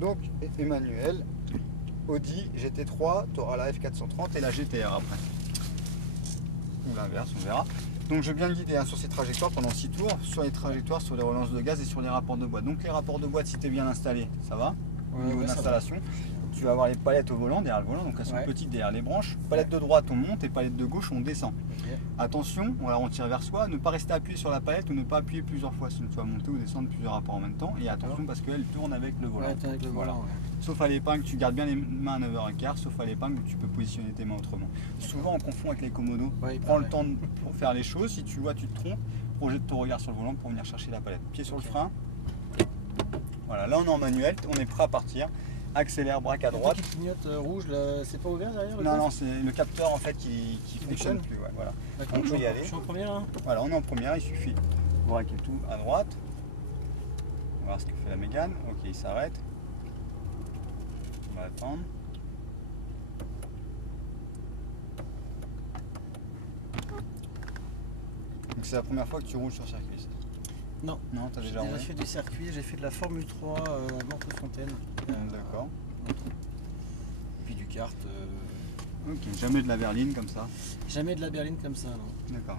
Donc Emmanuel, Audi GT3, tu auras la F430 et la GTR après. Ou l'inverse, on verra. Donc je vais bien le guider sur ces trajectoires pendant 6 tours, sur les trajectoires, sur les relances de gaz et sur les rapports de boîte. Donc les rapports de boîte, si tu es bien installé, ça va. Au niveau de l'installation, tu vas avoir les palettes au volant, derrière le volant, donc elles sont petites derrière les branches. Palette de droite, on monte et palette de gauche, on descend. Attention, on tire vers soi, ne pas rester appuyé sur la palette ou ne pas appuyer plusieurs fois, sinon tu vas monter ou descendre plusieurs rapports en même temps. Et attention parce qu'elle tourne avec le volant. Sauf à l'épingle, tu gardes bien les mains à 9h15, sauf à l'épingle où tu peux positionner tes mains autrement. Souvent on confond avec les commodos. Prends le temps pour faire les choses, si tu vois tu te trompes, projette ton regard sur le volant pour venir chercher la palette. Pied sur le frein. Voilà, là on est en manuel, on est prêt à partir. Accélère, braque à droite. Qui clignote rouge, c'est pas ouvert derrière? Non, non, c'est le capteur en fait qui fonctionne plus. Ouais, voilà. D'accord, je suis en première. Hein. Voilà, on est en première, il suffit de braquer tout à droite. On va voir ce que fait la Mégane. Ok, il s'arrête. On va attendre. Donc c'est la première fois que tu roules sur circuit? Non, non, t'as déjà fait du circuit, j'ai fait de la Formule 3 Montefontaine. D'accord. Puis du kart. Ok, jamais de la berline comme ça? Jamais de la berline comme ça, non. D'accord.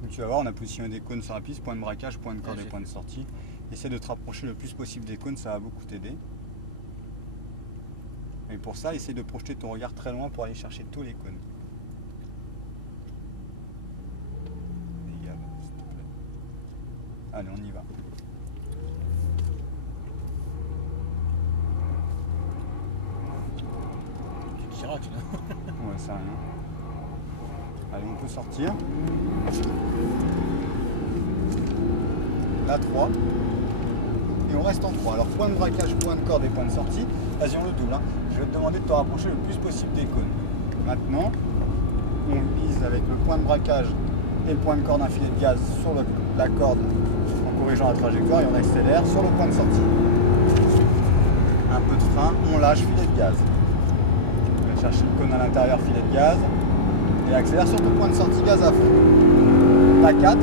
Donc tu vas voir, on a positionné des cônes sur la piste, point de braquage, point de corde et point de sortie. Essaie de te rapprocher le plus possible des cônes, ça va beaucoup t'aider. Et pour ça, essaie de projeter ton regard très loin pour aller chercher tous les cônes. Allez, on y va. Du Chirac là. Ouais, ça rien. Allez, on peut sortir. Là, 3. Et on reste en 3. Alors, point de braquage, point de corde et point de sortie. Vas-y, on le double. Hein. Je vais te demander de te rapprocher le plus possible des cônes. Maintenant, on vise avec le point de braquage et le point de corde, un filet de gaz sur la corde en corrigeant la trajectoire et on accélère sur le point de sortie. Un peu de frein, on lâche, filet de gaz. On va chercher le cône à l'intérieur, filet de gaz et accélère sur ton point de sortie, gaz à fond. T'as 4,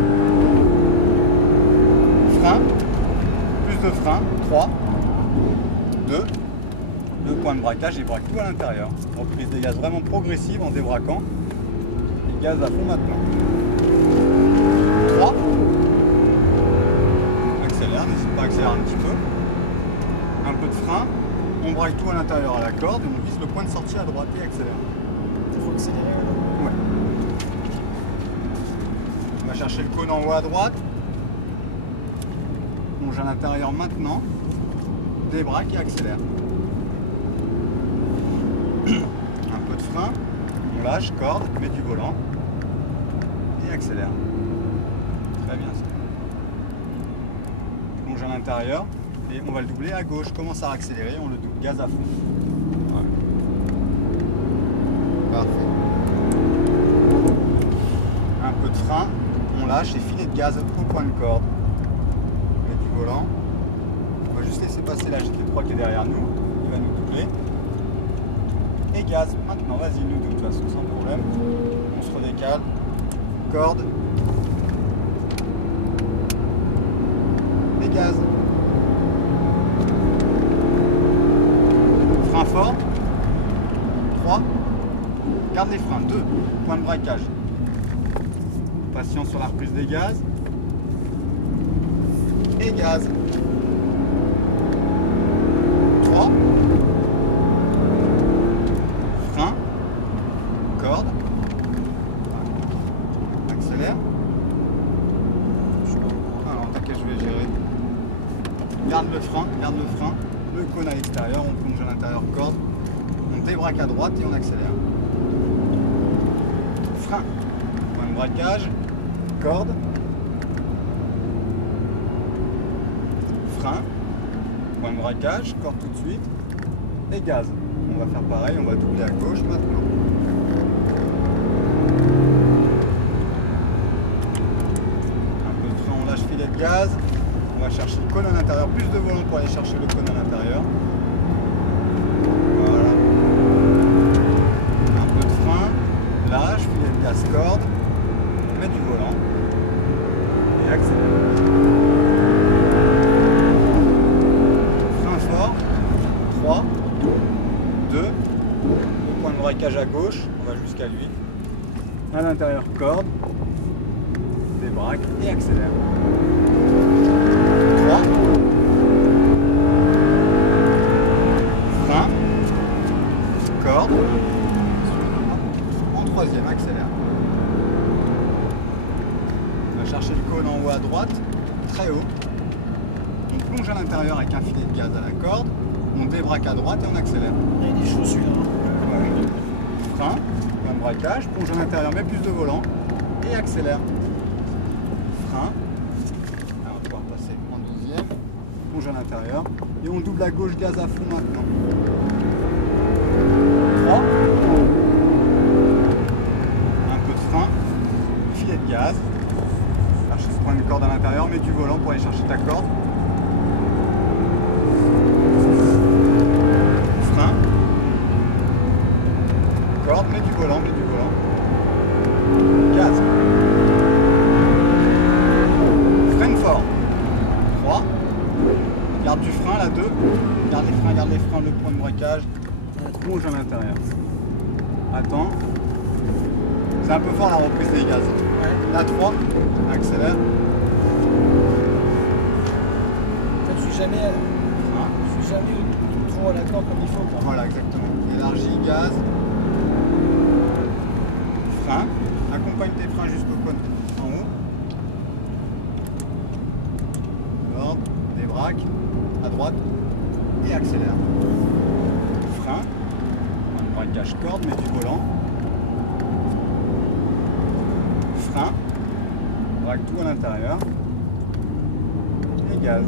frein, plus de frein, 3, 2, le point de braquage et braque tout à l'intérieur. Reprise des gaz vraiment progressive en débraquant et gaz à fond maintenant. 3, accélère, n'hésite pas à accélérer un petit peu, un peu de frein, on braque tout à l'intérieur à la corde et on vise le point de sortie à droite et accélère. Il faut accélérer alors. Ouais. On va chercher le cône en haut à droite, plonge à l'intérieur maintenant, débraque et accélère. Un peu de frein, on lâche, corde, met du volant et accélère. Très bien ça. Plonge à l'intérieur et on va le doubler à gauche. Commence à accélérer, on le double, gaz à fond. Voilà. Parfait. Un peu de frein, on lâche et filet de gaz au point de corde. Met du volant. On va juste laisser passer la GT3 qui est derrière nous. Il va nous doubler. Et gaz. Maintenant, vas-y, nous double de toute façon sans problème. On se redécale. Corde. Et gaz. Frein fort. 3. Garde les freins. 2. Point de braquage. Patience sur la reprise des gaz. Et gaz. 3. Frein. Corde. Accélère. Alors t'inquiète, je vais gérer. Garde le frein, le cône à l'extérieur, on plonge à l'intérieur, corde, on débraque à droite et on accélère. Frein, point de braquage, corde, frein, point de braquage, corde tout de suite, et gaz. On va faire pareil, on va doubler à gauche maintenant. Un peu de frein, on lâche, filet de gaz. On va chercher le cône à l'intérieur, plus de volant pour aller chercher le cône à l'intérieur. Voilà. Un peu de frein, lâche, filet de gaz, corde, met du volant et accélère. à gauche, on va jusqu'à lui. À l'intérieur, corde, débraque et accélère. 3. Frein, corde, en troisième, accélère. On va chercher le cône en haut à droite, très haut. On plonge à l'intérieur avec un filet de gaz à la corde, on débraque à droite et on accélère. Il est chaud celui-là. Ouais. Frein, point de braquage, plonge à l'intérieur, met plus de volant et accélère. Frein, alors, on va pouvoir passer en deuxième, plonge à l'intérieur et on double à gauche, gaz à fond maintenant. 3, un peu de frein, filet de gaz, chercher ce point de corde à l'intérieur, mets du volant pour aller chercher ta corde. Frein, corde, mets du volant, gaz. Freine fort. 3. Garde du frein, là 2. Garde les freins, le point de braquage. Plonge à l'intérieur. Attends. C'est un peu fort la reprise des gaz. Ouais. Là 3. Accélère. Je suis jamais, trop à la corde comme il faut. Quoi. Voilà, exactement. Élargie, gaz. Frein. Accompagne tes freins jusqu'au cône en haut. Corde, débraque, à droite et accélère. Frein. Point de braquage corde, mets du volant. Frein. Braque tout à l'intérieur. Et gaz.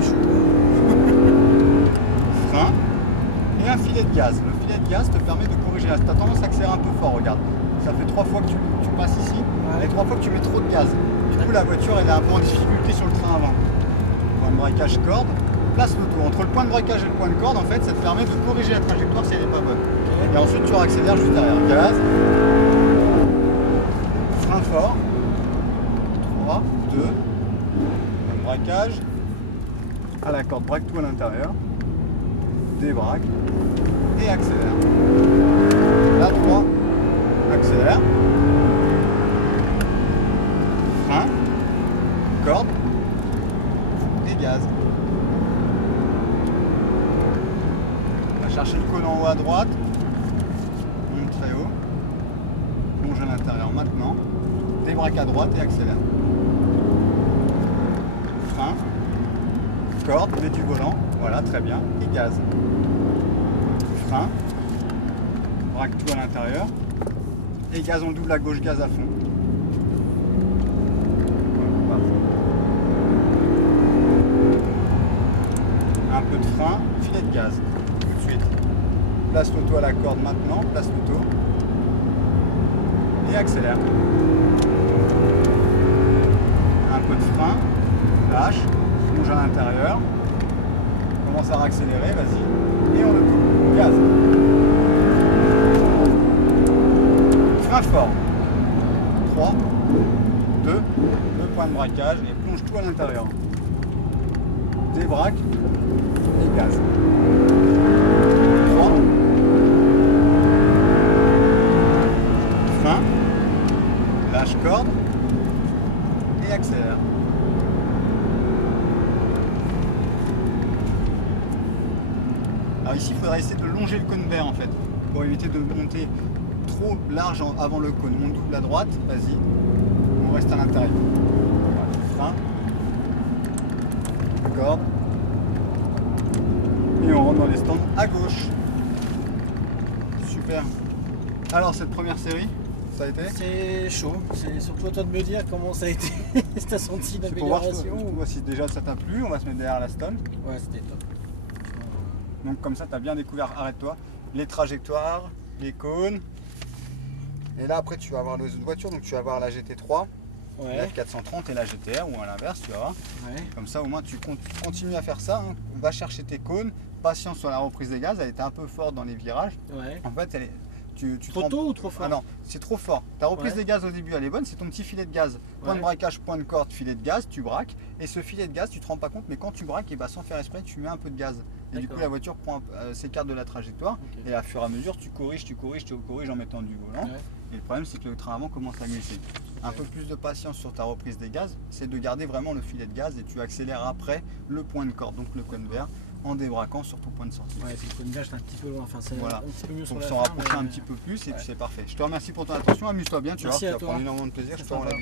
C'est chaud. Frein et un filet de gaz. Le filet de gaz te permet de corriger. Si tu as tendance à accélérer un peu fort, regarde. Ça fait 3 fois que tu passes ici et 3 fois que tu mets trop de gaz. Du coup, la voiture elle est un peu en difficulté sur le train avant. Point de braquage corde, place l'auto. Entre le point de braquage et le point de corde, en fait, ça te permet de corriger la trajectoire si elle n'est pas bonne. Et ensuite, tu accélères juste derrière. Gaz, frein fort. 3, 2, point de braquage. À la corde, braque tout à l'intérieur. Débraque et accélère. Là 3, accélère. Frein, corde et gaz. On va chercher le cône en haut à droite. Monte très haut. Plonge à l'intérieur maintenant. Débraque à droite et accélère. Frein, corde, mets du volant. Voilà, très bien. Et gaz. Frein. Braque tout à l'intérieur. Et gaz, on double à gauche, gaz à fond. Voilà, un peu de frein, filet de gaz. Tout de suite. Place l'auto à la corde maintenant. Place l'auto. Et accélère. Un peu de frein. Lâche. Plonge à l'intérieur. Commence à accélérer, vas-y. Et on le coupe. Gaz. Frein fort. 3, 2, le point de braquage et plonge tout à l'intérieur. Débraque et gaz. 3. Frein. Lâche corde. Et accélère. Alors ici, il faudra essayer de longer le cône vert en fait, pour éviter de monter trop large avant le cône. On double à droite, vas-y, on reste à l'intérieur. Voilà, frein, corde, et on rentre dans les stands à gauche. Super. Alors cette première série, ça a été? C'est chaud, c'est surtout à toi de me dire comment ça a été. Si t'as senti C'est pour voir l'amélioration. si déjà ça t'a plu, on va se mettre derrière la stone. Ouais, c'était top. Donc comme ça, tu as bien découvert, arrête-toi, les trajectoires, les cônes. Et là après tu vas avoir les autres voitures, donc tu vas avoir la GT3, Ouais. la F430 et la GTR, ou à l'inverse, tu vas voir. Ouais. Comme ça au moins tu continues à faire ça, hein. Va chercher tes cônes, patience sur la reprise des gaz, elle était un peu forte dans les virages. Ouais. En fait, Trop trempes- tôt ou trop fort? Ah non, c'est trop fort. Ta reprise Ouais. des gaz au début, elle est bonne, c'est ton petit filet de gaz. Point Ouais. de braquage, point de corde, filet de gaz, tu braques. Et ce filet de gaz, tu te rends pas compte, mais quand tu braques, et bah, sans faire exprès, tu mets un peu de gaz. Et du coup, D'accord. la voiture s'écarte de la trajectoire. Ok. Et à fur et à mesure, tu corriges en mettant du volant. Ouais. Et le problème, c'est que le train avant commence à glisser. Un peu plus de patience sur ta reprise des gaz, c'est de garder vraiment le filet de gaz et tu accélères après le point de corde, donc le cône vert, en débraquant sur ton point de sortie. Ouais, c'est le cône vert, c'est un petit peu loin. Enfin, c'est Voilà. un petit peu mieux sur Donc la s'en fin, rapprocher mais- un petit peu plus et Ouais. puis c'est parfait. Je te remercie pour ton attention, amuse-toi bien, tu Merci vois, à tu vas toi. prendre énormément de plaisir, je C'est te rends la sympa.